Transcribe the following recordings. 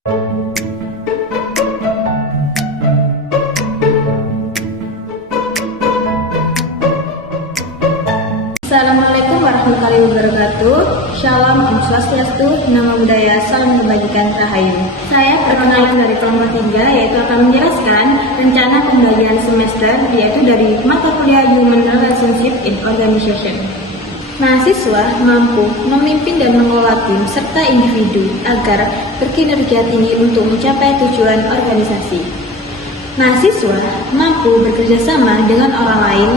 Assalamualaikum warahmatullahi wabarakatuh. Shalom, Om Swastiastu, Namo Buddhaya, Salam Kebajikan, Rahayu. Saya perkenalan dari kelompok 3, yaitu akan menjelaskan rencana pembagian semester, yaitu dari mata kuliah Human Relationship in Organization. Mahasiswa mampu memimpin dan mengelola tim serta individu agar berkinerja tinggi untuk mencapai tujuan organisasi. Mahasiswa mampu bekerjasama dengan orang lain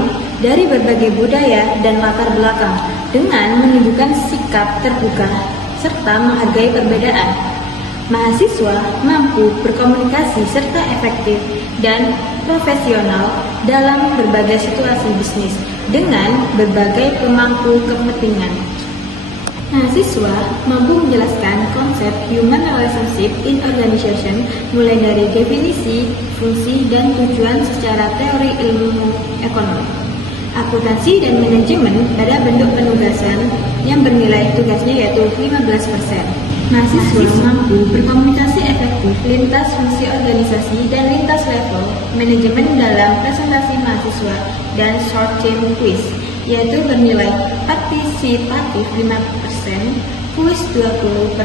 dari berbagai budaya dan latar belakang dengan menunjukkan sikap terbuka serta menghargai perbedaan. Mahasiswa mampu berkomunikasi serta efektif dan profesional dalam berbagai situasi bisnis dengan berbagai pemangku kepentingan. Mahasiswa mampu menjelaskan konsep human relationship in organization mulai dari definisi, fungsi, dan tujuan secara teori ilmu ekonomi, akuntansi, dan manajemen pada bentuk penugasan yang bernilai tugasnya yaitu 15%. Mahasiswa mampu berkomunikasi efektif lintas fungsi organisasi dan lintas level manajemen dalam presentasi mahasiswa dan short term quiz, yaitu bernilai partisipatif 5%, kuis 20%.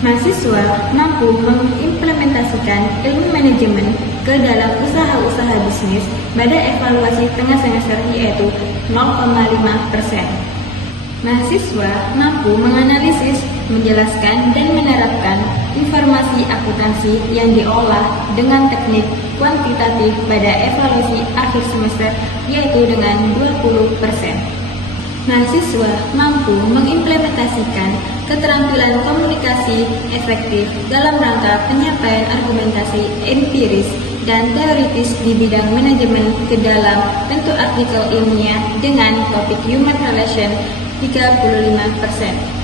Mahasiswa mampu mengimplementasikan ilmu manajemen ke dalam usaha-usaha bisnis pada evaluasi tengah semester yaitu 0,5%. Mahasiswa mampu menganalisis, menjelaskan, dan menerapkan informasi akuntansi yang diolah dengan teknik kuantitatif pada evaluasi akhir semester yaitu dengan 20%. Mahasiswa mampu mengimplementasikan keterampilan komunikasi efektif dalam rangka penyampaian argumentasi empiris dan teoritis di bidang manajemen ke dalam bentuk artikel ilmiah dengan topik human relation 35%.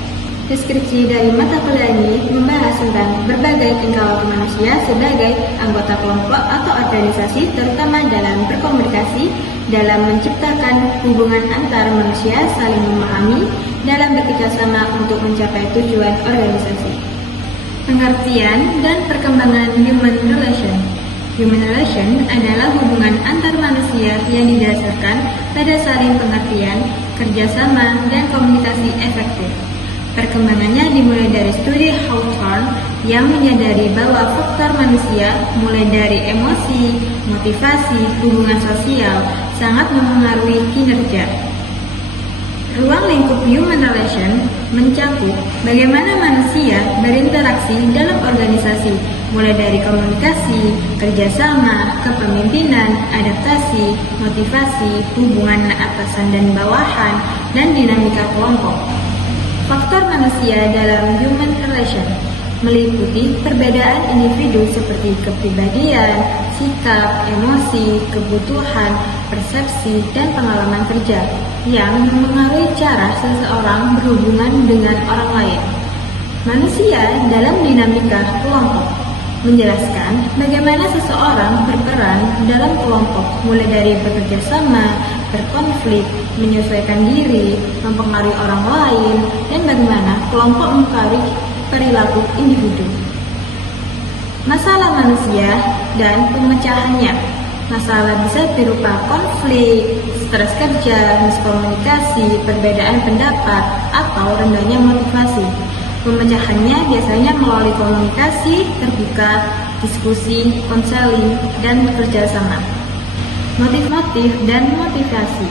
Deskripsi dari mata kuliah ini membahas tentang berbagai tingkah laku manusia sebagai anggota kelompok atau organisasi, terutama dalam berkomunikasi, dalam menciptakan hubungan antar manusia, saling memahami, dalam bekerjasama untuk mencapai tujuan organisasi. Pengertian dan perkembangan human relation. Human relation adalah hubungan antar manusia yang didasarkan pada saling pengertian, kerjasama, dan komunikasi efektif. Perkembangannya dimulai dari studi Hawthorne yang menyadari bahwa faktor manusia mulai dari emosi, motivasi, hubungan sosial sangat mempengaruhi kinerja. Ruang lingkup human relation mencakup bagaimana manusia berinteraksi dalam organisasi, mulai dari komunikasi, kerjasama, kepemimpinan, adaptasi, motivasi, hubungan atasan dan bawahan, dan dinamika kelompok. Faktor manusia dalam human relation meliputi perbedaan individu seperti kepribadian, sikap, emosi, kebutuhan, persepsi, dan pengalaman kerja yang mempengaruhi cara seseorang berhubungan dengan orang lain. Manusia dalam dinamika kelompok menjelaskan bagaimana seseorang berperan dalam kelompok, mulai dari bekerja sama, berkonflik, menyesuaikan diri, mempengaruhi orang lain, dan bagaimana kelompok mempengaruhi perilaku individu. Masalah manusia dan pemecahannya. Masalah bisa berupa konflik, stres kerja, miskomunikasi, perbedaan pendapat, atau rendahnya motivasi. Pemecahannya biasanya melalui komunikasi terbuka, diskusi, konseling, dan kerjasama. Motif dan motivasi.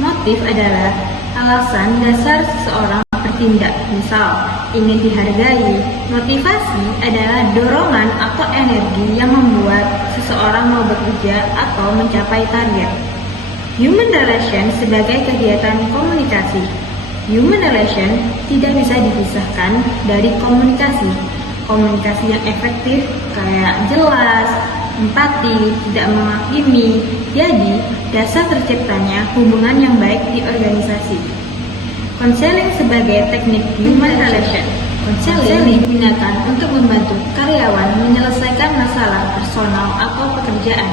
Motif adalah alasan dasar seseorang bertindak, misal ingin dihargai. Motivasi adalah dorongan atau energi yang membuat seseorang mau bekerja atau mencapai target. Human relation sebagai kegiatan komunikasi. Human relation tidak bisa dipisahkan dari komunikasi. Komunikasi yang efektif kayak jelas, empati, tidak menghakimi. Jadi, dasar terciptanya hubungan yang baik di organisasi. Konseling sebagai teknik human relation. Konseling digunakan untuk membantu karyawan menyelesaikan masalah personal atau pekerjaan.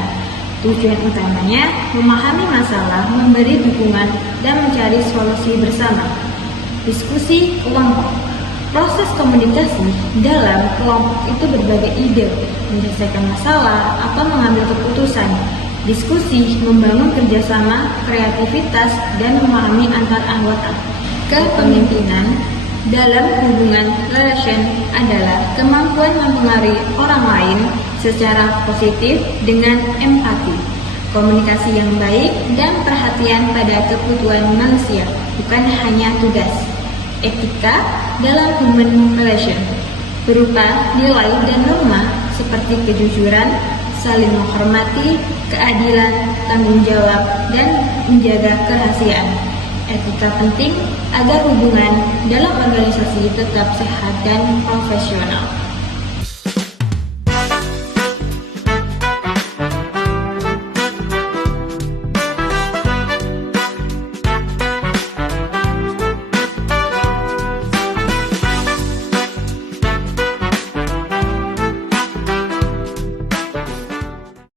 Tujuan utamanya memahami masalah, memberi dukungan, dan mencari solusi bersama. Diskusi kelompok. Proses komunikasi dalam kelompok itu berbagai ide, menyelesaikan masalah atau mengambil keputusan. Diskusi membangun kerjasama, kreativitas, dan memahami antar anggota. Kepemimpinan dalam hubungan relation adalah kemampuan mempengaruhi orang lain secara positif dengan empati, komunikasi yang baik, dan perhatian pada kebutuhan manusia, bukan hanya tugas. Etika dalam human relation berupa nilai dan norma seperti kejujuran, saling menghormati, keadilan, tanggung jawab, dan menjaga kerahasiaan. Etika penting agar hubungan dalam organisasi tetap sehat dan profesional.